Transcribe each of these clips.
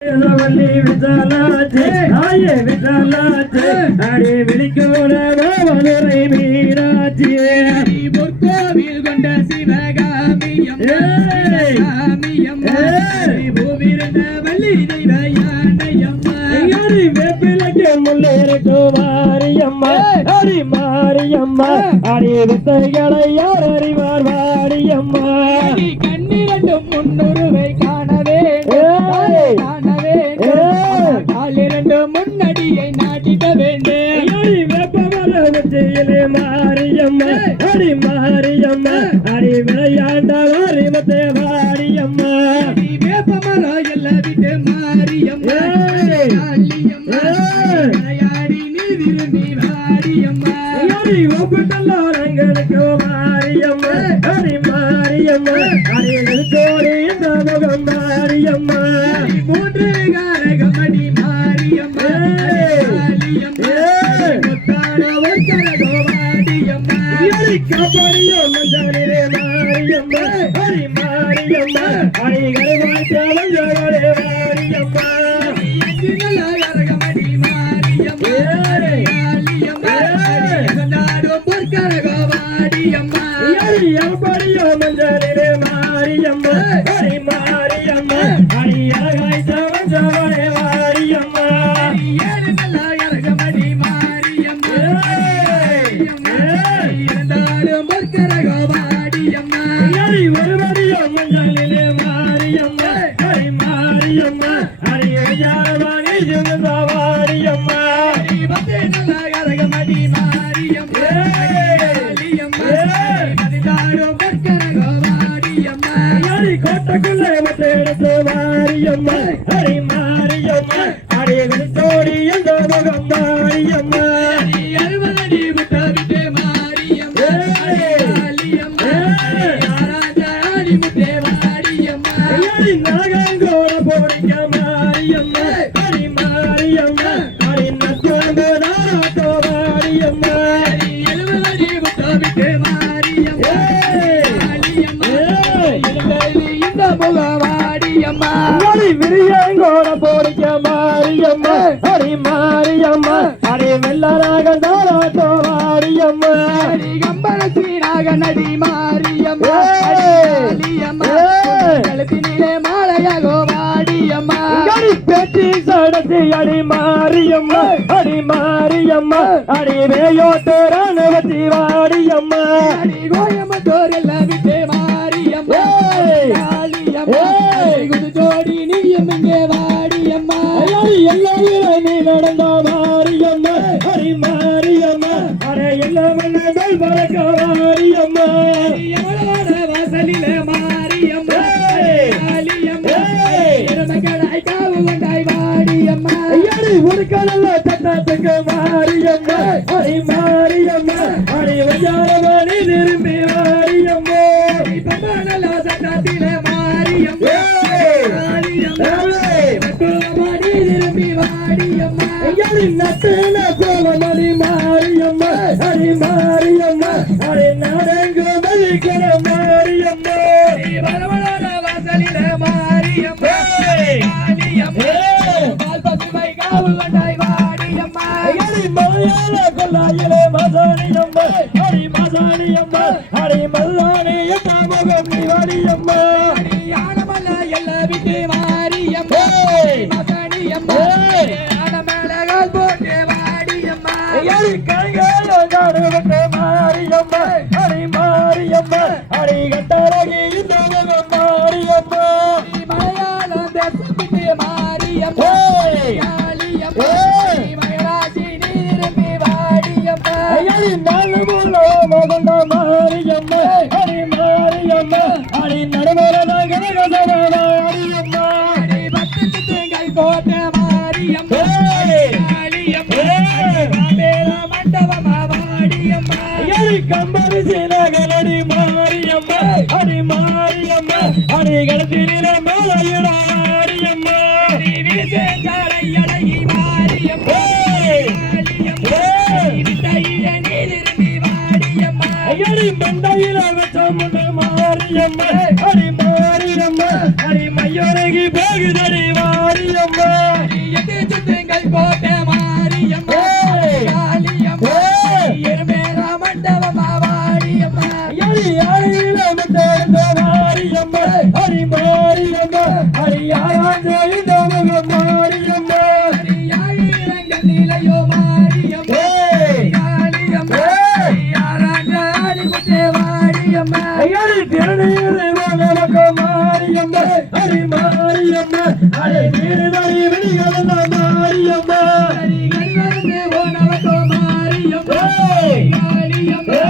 வள்ளி விசாலாச்சு ஆயே விசாலாச்சு அடி விழிக்கோலை மீராட்சி பொற்கோவில் கொண்ட சிவகாமியம்மா பூவிருந்த வள்ளி தெய்வ யானையம்மா வேப்பிலக்கு முள்ளேறோ மாரியம்மா அடி மாரியம்மா அடி வித்தைகளை யார் அறிவார் வாரியம்மா கண்ணிரண்டும் முன்னுருவை காணவே முன்னடியை நாட்டிட வேண்டும் மாரியம்மா அடி மாரியம்மா அடி விளையாண்ட வாரிமத்தே வாரியம்மா வேப்பமரோ எல்லா விட்டு மாரியம்மா விளையாடி நீ விரும்பி வாரியம்மா ஒப்பட்டல்லோரங்களுக்கு மாரியம்மா அடி மாரியம்மா அடி கோடி இந்த முகம் மாரியம்மா மூன்று காரகமடி மாரியம்மா காப்பாடியோ மஞ்சானே மாரியம்மா அடி மாரியம்மா அடி கருவாச்சவங்களே மாரியம்மா காரகமடி மாரியம்மா கொண்டாடும் பொற்கரகோ மாரியம்மா அப்படியோ மஞ்சானே மாரியம்மா அடி மாரியம்மா அடி அழகாய் சவஞ்சவனே மாரியம்மா ஏழு நல்ல கரகமடி மாரியம்மா இருந்தாலும் பொற்கரகோ மாரியம்மா அடி ஒருவடியோ மஞ்சானே மாரியம்மா அடி மாரியம்மா அடி யாரவாணி ஜுகந்த மாரியம்மா அடி பத்தே நல்ல கரகமடி மாரியம்மா கோட்டக்குள்ளே மத்தெடுத்து மாரியம்மா அடி மாரியம்மா அடி விழித்தோடி எந்த முகம் மாரியம்மா அறுபதடி விட்டு விட்டு மாரியம்மா ஆடி முட்டே மாரியம்மா அடி நாகங்கோட போடிக்க மாரியம்மா அடி மாரியம்மா அடி நத்தோடு நாட்டோ மாரியம்மா எழுபதடி விட்டு விட்டு மாரியம்மா முகவாடியம்மா அடி விரியங்கோட போடிக்க மாரியம்மா அடி மாரியம்மா அடி மெல்லராக தாராட்டோ மாரியம்மா அடி கம்பளத்தீனாக நடி மாரியம்மா கழுத்தினிலே மாலையாகோ வாடியம்மா அடி பெட்டி சடத்தி அடி மாரியம்மா அடி மாரியம்மா அடி வேயோட்டு ராணுவத்தி வாடியம்மா அடி கோயம்பத்தூர் எல்லாம் விட்டு மாரியம்மா ஜோடி நீயும் இங்கே வாடியம்மா எல்லாரும் நீ நடந்த மாரியம்மா அடி மாரியம்மா அரை எல்லா மன்னர்கள் பறக்க மாரியம்மா வாசலில மாரியம்மா மகளாய் காவு கொண்டாய் வாடியம்மா ஒரு கடல்ல தட்டாத்துக்கு மாரியம்மா அடி மாரியம்மா அடி வையாரமணி திரும்பி வாடியம்மா நல்ல தட்டாத்தில மாரியம்மா கோலமணி மாரியம்மா அடி மாரியம்மா அடி நாடங்க மதிக்கிற மாரியம்மா வாசலில மாரியம்மா பசுமை காவு கொண்டாய் வாடியம்மா அடி மலையாள கொல்லாயிலே மசானியம்மா அடி மசானியம்மா அடி மல்லானி முகம் நீ வாடியம்மா அடி யானமல்ல எல்லா விட்டு மாரியம்மா மசானியம்மா ஆனமேலகால் போட்டு வாடியம்மா அடி கைகால காடுபட்டு மாரியம்மா அடி மாரியம்மா அடி கட்டழகி இந்த முகம் மாரியம்மா மலையாளம் தேசத்துக்கு மாரியம்மா காளியம்மா மகராசி நீரும்பி வாடியம்மா அடி நாலுமுள்ள மகந்த மாரியம்மா அடி மாரியம்மா அடி நடுவரதாக வாடியம்மா அடி பத்து தேங்காய் போட்ட மாரியம்மா மண்டபமா வாடியம்மா அடி கம்பரி சீனகனடி மாரியம்மா அடி மாரியம்மா அடி கடத்தினில மேலையிட மாரியம்மா அடி வீசேச்சாரை அழகி மாரியம்மா அடி மண்டையில வச்ச முன்னு மாரியம்மா அடி மாரியம்மா அடி மையோரகி போகுதடி மாரியம்மா மாரியம்மா நிலையோ மாரியம்மா காளியம்மா யாராடி குட்டே வாடியம்மா ஐயாடி திருநீரை மாரியம்மா ஹரி மாரியம்மா ஹரி வீரனை விழிகள மாரியம்மா ஹரி கரிவரந்து போனவக்கோ மாரியம்மா காளியம்மா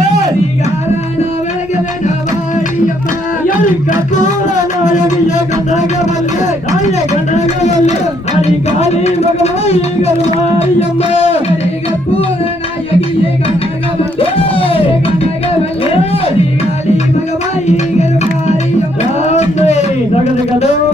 யாரான விலகவேன வாடியம்மா ஐயாடி கற்பூர நாயகிய கனகவல்ல நாய கனகவல்ல ஹரி காளி மகமாயிகள் மாரியம்மா ஹரி கற்பூர